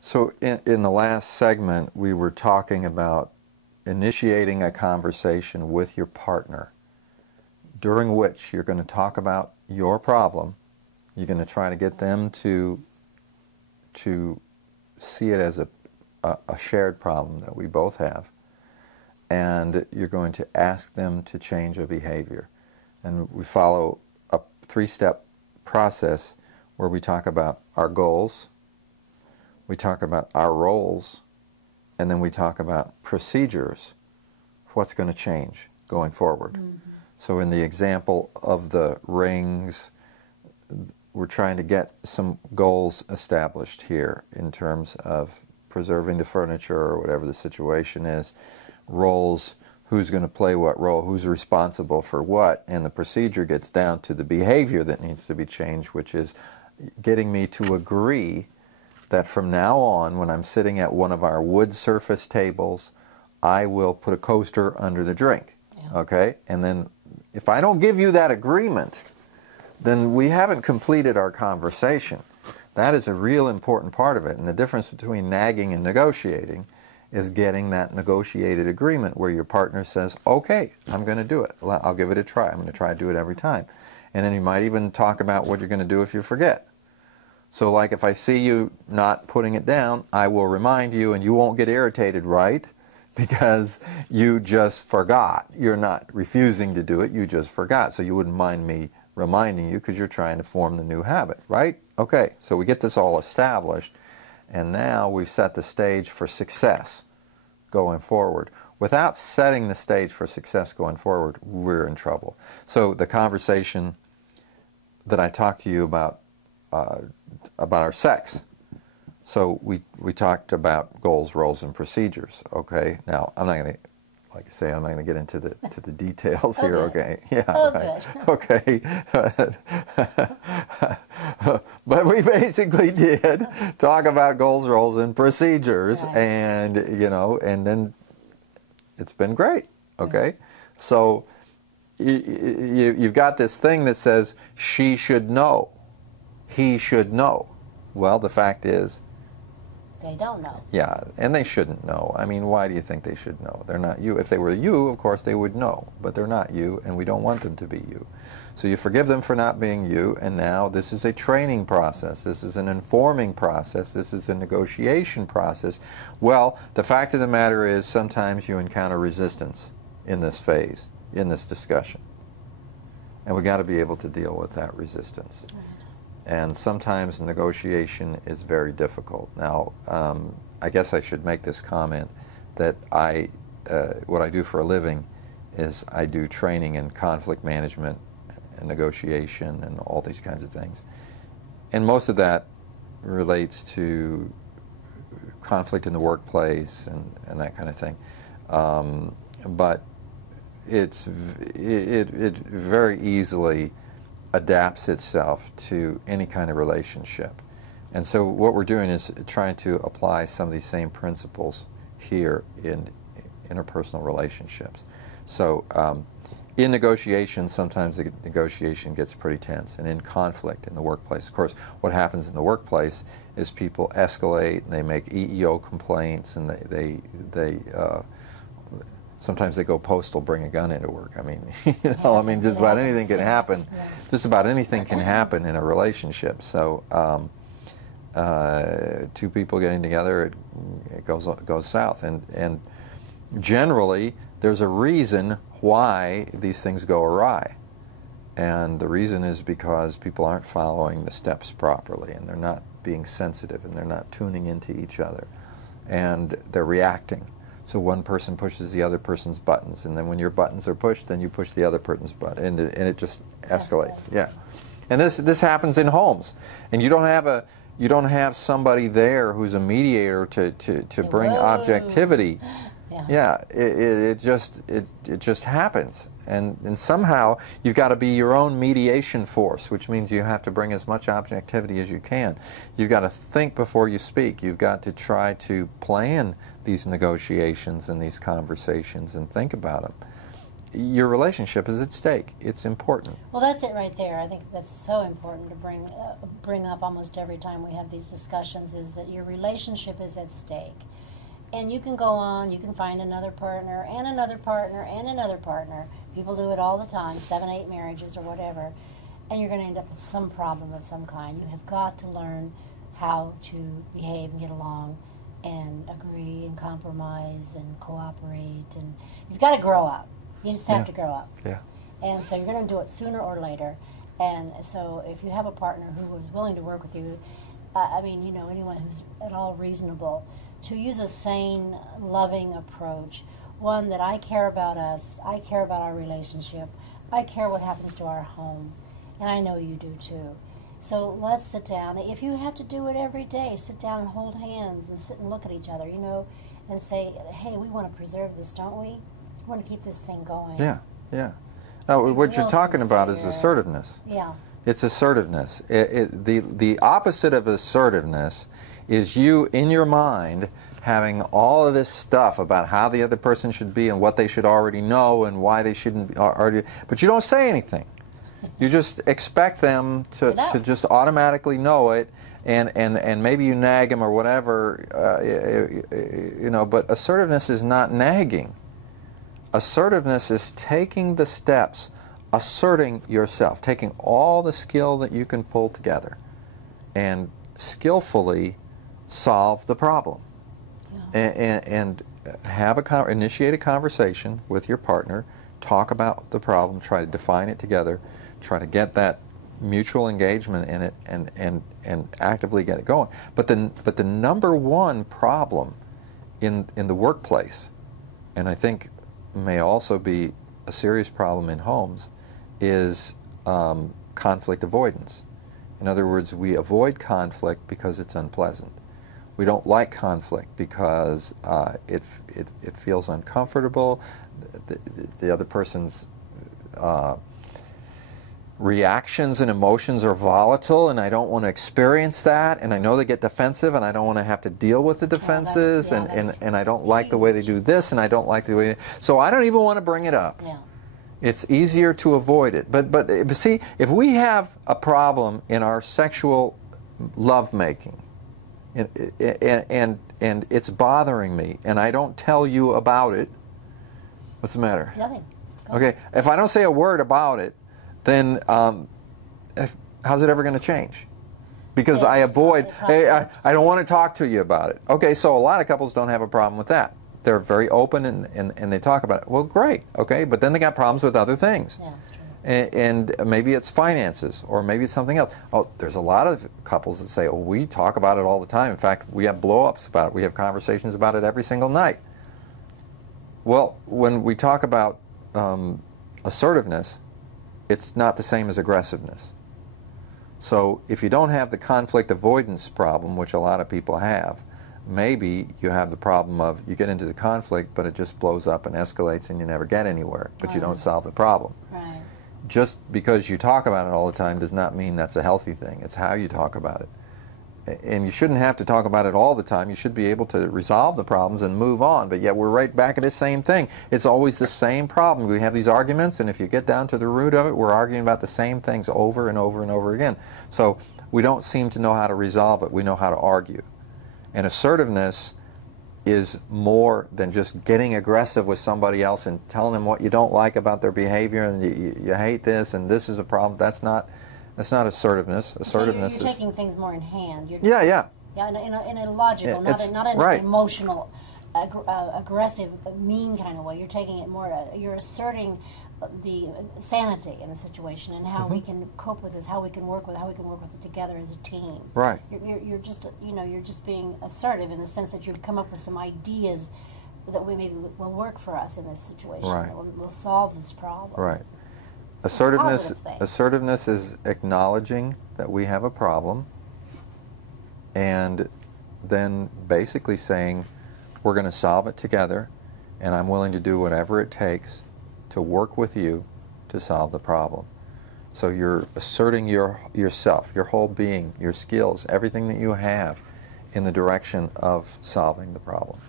So in the last segment, we were talking about initiating a conversation with your partner during which you're going to talk about your problem. You're going to try to get them to see it as a shared problem that we both have. And you're going to ask them to change a behavior. And we follow a 3-step process where we talk about our goals, we talk about our roles, and then we talk about procedures, what's going to change going forward. Mm-hmm. So in the example of the rings, we're trying to get some goals established here in terms of preserving the furniture or whatever the situation is, roles, who's going to play what role, who's responsible for what, and the procedure gets down to the behavior that needs to be changed, which is getting me to agree that from now on, when I'm sitting at one of our wood surface tables, I will put a coaster under the drink, okay? And then if I don't give you that agreement, then we haven't completed our conversation. That is a real important part of it. And the difference between nagging and negotiating is getting that negotiated agreement where your partner says, okay, I'm going to do it. I'll give it a try. I'm going to try to do it every time. And then you might even talk about what you're going to do if you forget. So like if I see you not putting it down, I will remind you, and you won't get irritated, right? Because you just forgot. You're not refusing to do it, you just forgot. So you wouldn't mind me reminding you because you're trying to form the new habit, right? Okay, so we get this all established, and now we've set the stage for success going forward. Without setting the stage for success going forward, we're in trouble. So the conversation that I talked to you about our sex. So we talked about goals, roles, and procedures. Okay. Now I'm not going to, like I say, I'm not going to get into the details here. Okay. Yeah. Oh, right. good. Okay. But we basically did talk about goals, roles, and procedures, Right. and and then it's been great. Okay. Right. So you've got this thing that says she should know. He should know. Well, the fact is, they don't know. Yeah, and they shouldn't know. I mean, why do you think they should know? They're not you. If they were you, of course, they would know. But they're not you, and we don't want them to be you. So you forgive them for not being you, and now this is a training process. This is an informing process. This is a negotiation process. Well, the fact of the matter is sometimes you encounter resistance in this phase, in this discussion. And we've got to be able to deal with that resistance. Right. And sometimes negotiation is very difficult. Now, I guess I should make this comment that what I do for a living is I do training in conflict management and negotiation and all these kinds of things. And most of that relates to conflict in the workplace and that kind of thing. But it very easily adapts itself to any kind of relationship. And so what we're doing is trying to apply some of these same principles here in interpersonal relationships. So in negotiation, sometimes the negotiation gets pretty tense, and in conflict in the workplace. Of course, what happens in the workplace is people escalate, and they make EEO complaints, and sometimes they go postal, bring a gun into work. I mean, I mean, just about anything can happen. Yeah. Just about anything can happen in a relationship. So, two people getting together, it goes south, and generally there's a reason why these things go awry, and the reason is because people aren't following the steps properly, and they're not being sensitive, and they're not tuning into each other, and they're reacting. So one person pushes the other person's buttons, and then when your buttons are pushed, then you push the other person's button, and it just escalates. Yeah, and this happens in homes, and you don't have somebody there who's a mediator to bring objectivity. Yeah, it just happens, and somehow you've got to be your own mediation force, which means you have to bring as much objectivity as you can. You've got to think before you speak. You've got to try to plan these negotiations and these conversations and think about them. your relationship is at stake. It's important. Well, that's it right there. I think that's so important to bring up almost every time we have these discussions, is that your relationship is at stake. And you can go on, you can find another partner and another partner and another partner. People do it all the time, 7, 8 marriages or whatever, and you're going to end up with some problem of some kind. You have got to learn how to behave and get along and agree and compromise and cooperate, and you've got to grow up. You just have to grow up. Yeah. And so you're going to do it sooner or later. And so if you have a partner who is willing to work with you, I mean, you know, anyone who's at all reasonable, to use a sane, loving approach, one that I care about us, I care about our relationship, I care what happens to our home, and I know you do too. So let's sit down. If you have to do it every day, sit down and hold hands and sit and look at each other, you know, and say, hey, we want to preserve this, don't we? We want to keep this thing going. Yeah, yeah. Now, what you're talking about is assertiveness. Yeah. It's assertiveness. The opposite of assertiveness is you, in your mind, having all of this stuff about how the other person should be and what they should already know and why they shouldn't already, but you don't say anything. You just expect them to just automatically know it, and maybe you nag them or whatever, you know, but assertiveness is not nagging. Assertiveness is taking the steps, asserting yourself, taking all the skill that you can pull together and skillfully solve the problem. Yeah. And initiate a conversation with your partner, talk about the problem, try to define it together, try to get that mutual engagement in it, and actively get it going. But the number one problem in the workplace, and I think may also be a serious problem in homes, is conflict avoidance. In other words, we avoid conflict because it's unpleasant. We don't like conflict because it feels uncomfortable. The other person's reactions and emotions are volatile, and I don't want to experience that, and I know they get defensive, and I don't want to have to deal with the defenses, and I don't like the way they do this, and I don't like the way so I don't even want to bring it up. Yeah. It's easier to avoid it. But see, if we have a problem in our sexual lovemaking, and it's bothering me, and I don't tell you about it, what's the matter? Nothing. Okay, if I don't say a word about it, then how's it ever going to change? Because I avoid, hey, I don't want to talk to you about it. Okay, so a lot of couples don't have a problem with that. They're very open and they talk about it. Well, great, okay, but then they got problems with other things. Yeah, that's true. And maybe it's finances, or maybe it's something else. Oh, there's a lot of couples that say, oh, we talk about it all the time. In fact, we have blow-ups about it. We have conversations about it every single night. Well, when we talk about assertiveness, it's not the same as aggressiveness. So if you don't have the conflict avoidance problem, which a lot of people have, maybe you have the problem of you get into the conflict, but it just blows up and escalates and you never get anywhere, but you don't solve the problem. Right. Just because you talk about it all the time does not mean that's a healthy thing. It's how you talk about it. And you shouldn't have to talk about it all the time. You should be able to resolve the problems and move on, but yet we're right back at the same thing. It's always the same problem. We have these arguments, and if you get down to the root of it, we're arguing about the same things over and over and over again. So we don't seem to know how to resolve it. We know how to argue. And assertiveness is more than just getting aggressive with somebody else and telling them what you don't like about their behavior and you hate this and this is a problem. That's not assertiveness. Assertiveness so you're taking things more in hand. Yeah, in a logical, not in an emotional, aggressive, mean kind of way. You're taking it more. You're asserting the sanity in the situation and how we can cope with this, how we can work with it together as a team. Right. You're just you're just being assertive in the sense that you've come up with some ideas that maybe will work for us in this situation. Right. That will solve this problem. Right. Assertiveness is acknowledging that we have a problem and then basically saying we're going to solve it together and I'm willing to do whatever it takes to work with you to solve the problem. So you're asserting yourself, your whole being, your skills, everything that you have in the direction of solving the problem.